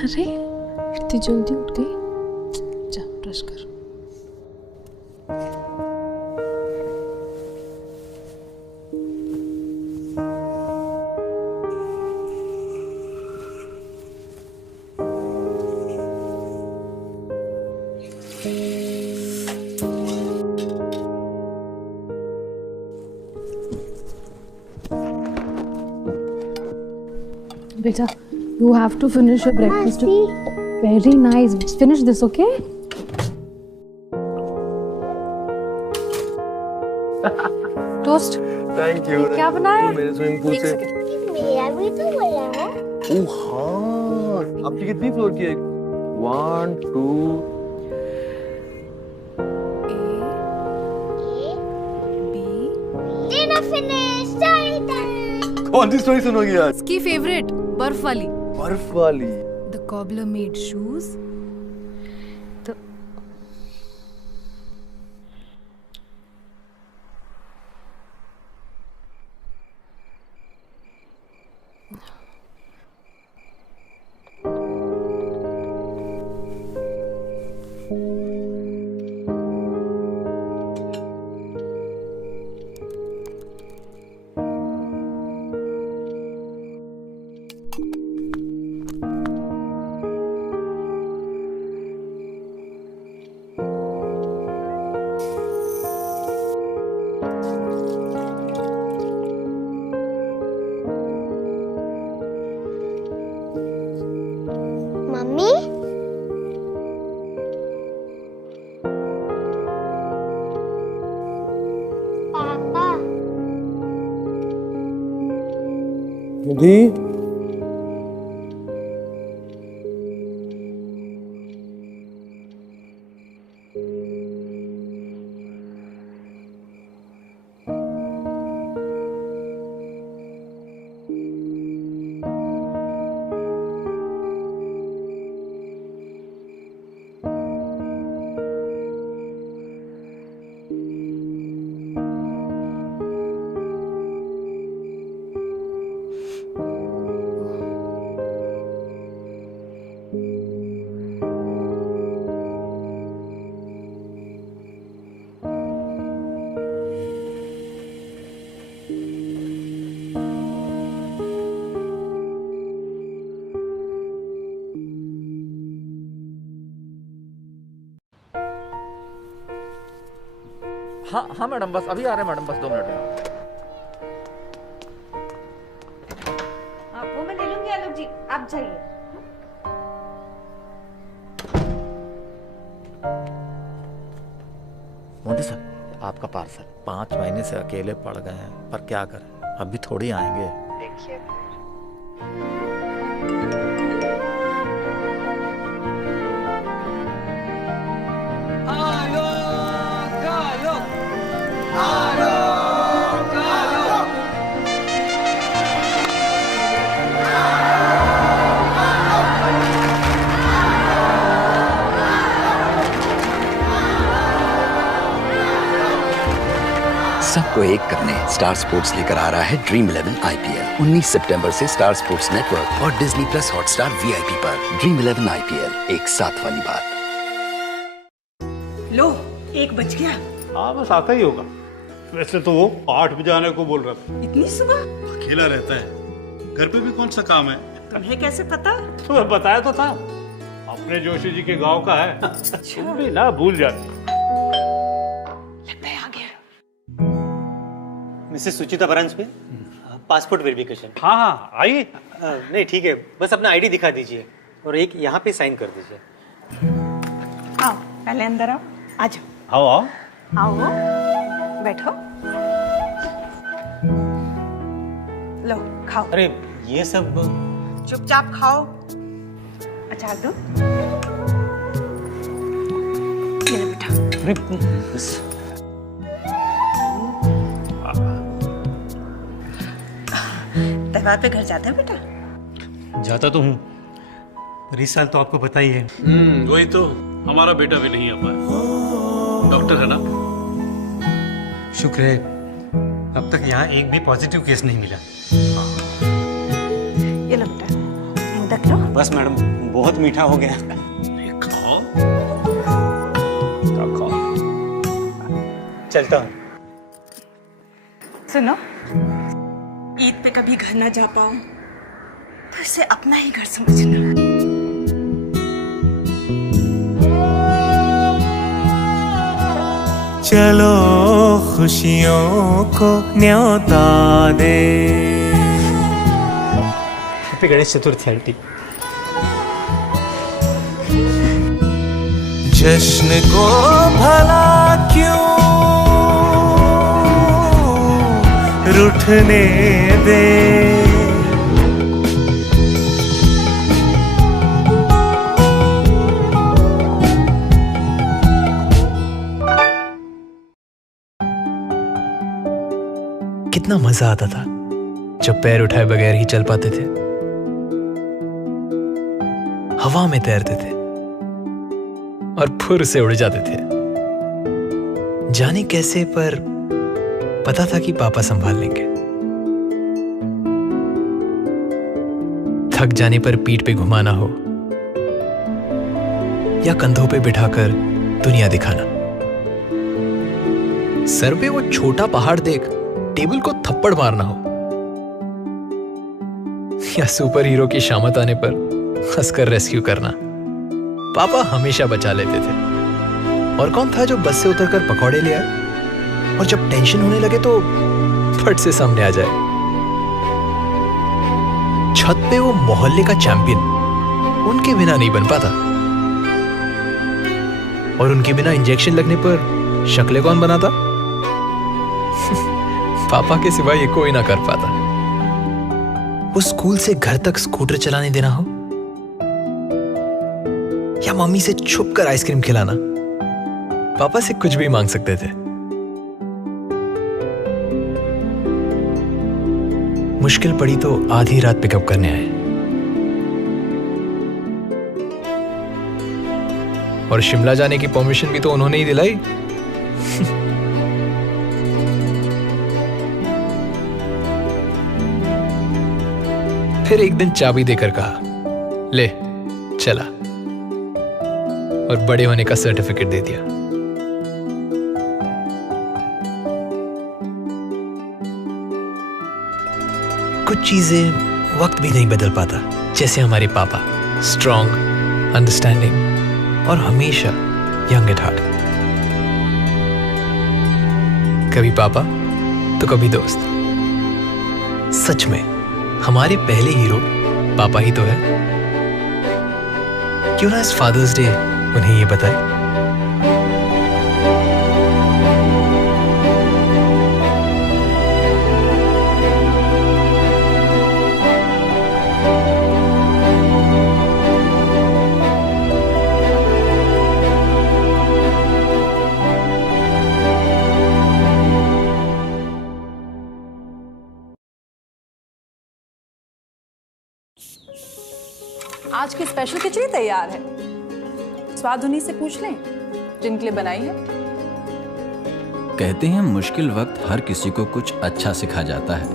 अरे इतनी जल्दी उठ गई। जा ब्रश कर। बेटा, you have to finish your breakfast. Very nice. Finish this, okay? Toast. Thank you. क्या बनाया? मेरे स्विमिंग पूल से। मेरा भी तो बड़ा है। ओह हाँ, आपकी कितनी फ्लोर की है? 1, 2। Dinner finish. Story time. कौन सी स्टोरी सुनोगी आज? इसकी फेवरेट बर्फ वाली। बर्फ वाली। The cobbler made shoes. Mummy papa Nidhi. हाँ हाँ मैडम, बस अभी आ रहे हैं मैडम, बस 2 मिनट में। वो मैं ले लूंगी आलोक जी, आप जाइए। मोदी सर, आपका पार्सल। 5 महीने से अकेले पड़ गए हैं, पर क्या करें, अभी थोड़ी आएंगे। देखिए सबको एक करने स्टार स्पोर्ट्स लेकर आ रहा है ड्रीम 11 IPL 19 सितंबर से स्टार स्पोर्ट्स नेटवर्क और डिज्नी प्लस हॉटस्टार VIP पर। ड्रीम 11 IPL, एक साथ वाली बात। लो, 1 बज गया। हाँ बस आता ही होगा। वैसे तो वो 8 बजे आने को बोल रहा था। इतनी सुबह? अकेला रहता है, घर पे भी कौन सा काम है। तुम्हें कैसे पता? तुम्हें बताया तो था, अपने जोशी जी के गांव का है। तुम भी ना भूल जाते। लगता है आ गया। मिसेस सुचिता बरांच पे पासपोर्ट वेरिफिकेशन। हाँ हाँ आइए। नहीं ठीक है, बस अपना ID दिखा दीजिए और एक यहाँ पे साइन कर दीजिए। आओ, पहले अंदर आओ। आ जाओ। आओ आओ। आओ, बैठो। लो, खाओ। अरे ये सब चुपचाप खाओ। अचार दो। ये लो बेटा। त्योहार पे घर जाते हैं बेटा? जाता तो हूँ, पर इस साल तो आपको पता ही है। वही तो, हमारा बेटा भी नहीं आ पाया। डॉक्टर है ना? शुक्र है अब तक यहाँ एक भी पॉजिटिव केस नहीं मिला। ये लो बेटा, मुंह ढक लो। बस मैडम बहुत मीठा हो गया। खाओ चलता हूँ। सुनो, ईद पे कभी घर ना जा पाऊं तो इसे अपना ही घर समझना। चलो खुशियों को न्योता दे। Happy Ganesh Chaturthi aunty. जश्न को भला क्यों रूठने दे। कितना मजा आता था जब पैर उठाए बगैर ही चल पाते थे, हवा में तैरते थे और फुर से उड़ जाते थे। जाने कैसे, पर पता था कि पापा संभाल लेंगे। थक जाने पर पीठ पे घुमाना हो या कंधों पे बिठाकर दुनिया दिखाना। सर पे वो छोटा पहाड़ देख टेबल को थप्पड़ मारना हो, या सुपर हीरो की शामत आने पर हंसकर रेस्क्यू करना। पापा हमेशा बचा लेते थे। और कौन था जो बस से उतरकर पकौड़े ले आए और जब टेंशन होने लगे तो फट से सामने आ जाए। छत पे वो मोहल्ले का चैंपियन उनके बिना नहीं बन पाता, और उनके बिना इंजेक्शन लगने पर शक्लें कौन बनाता? पापा के सिवा ये कोई ना कर पाता। वो स्कूल से घर तक स्कूटर चलाने देना हो या मम्मी से छुपकर आइसक्रीम खिलाना, पापा से कुछ भी मांग सकते थे। मुश्किल पड़ी तो आधी रात पिकअप करने आए, और शिमला जाने की परमिशन भी तो उन्होंने ही दिलाई। फिर एक दिन चाबी देकर कहा, ले चला, और बड़े होने का सर्टिफिकेट दे दिया। कुछ चीजें वक्त भी नहीं बदल पाता, जैसे हमारे पापा, स्ट्रॉन्ग, अंडरस्टैंडिंग और हमेशा यंग एट हार्ट। कभी पापा तो कभी दोस्त। सच में हमारे पहले हीरो पापा ही तो है। क्यों ना इस फादर्स डे उन्हें ये बताए। आज की स्पेशल खिचड़ी तैयार है। स्वाद उन्हीं से पूछ लें जिनके लिए बनाई है। कहते हैं मुश्किल वक्त हर किसी को कुछ अच्छा सिखा जाता है।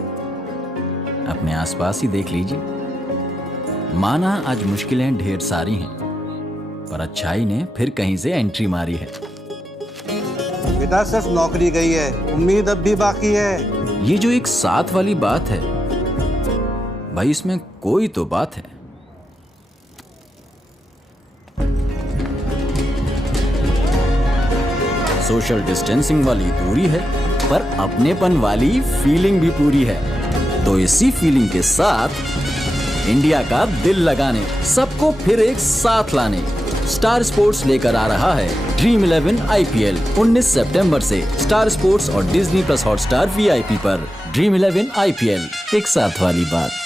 अपने आसपास ही देख लीजिए। माना आज मुश्किलें ढेर सारी हैं, पर अच्छाई ने फिर कहीं से एंट्री मारी है। बेटा सिर्फ नौकरी गई है, उम्मीद अब भी बाकी है। ये जो एक साथ वाली बात है भाई, इसमें कोई तो बात है। सोशल डिस्टेंसिंग वाली दूरी है, पर अपनेपन वाली फीलिंग भी पूरी है। तो इसी फीलिंग के साथ इंडिया का दिल लगाने, सबको फिर एक साथ लाने स्टार स्पोर्ट्स लेकर आ रहा है ड्रीम 11 IPL 19 सितंबर से स्टार स्पोर्ट्स और डिज्नी प्लस हॉटस्टार VIP पर। ड्रीम 11 IPL, एक साथ वाली बात।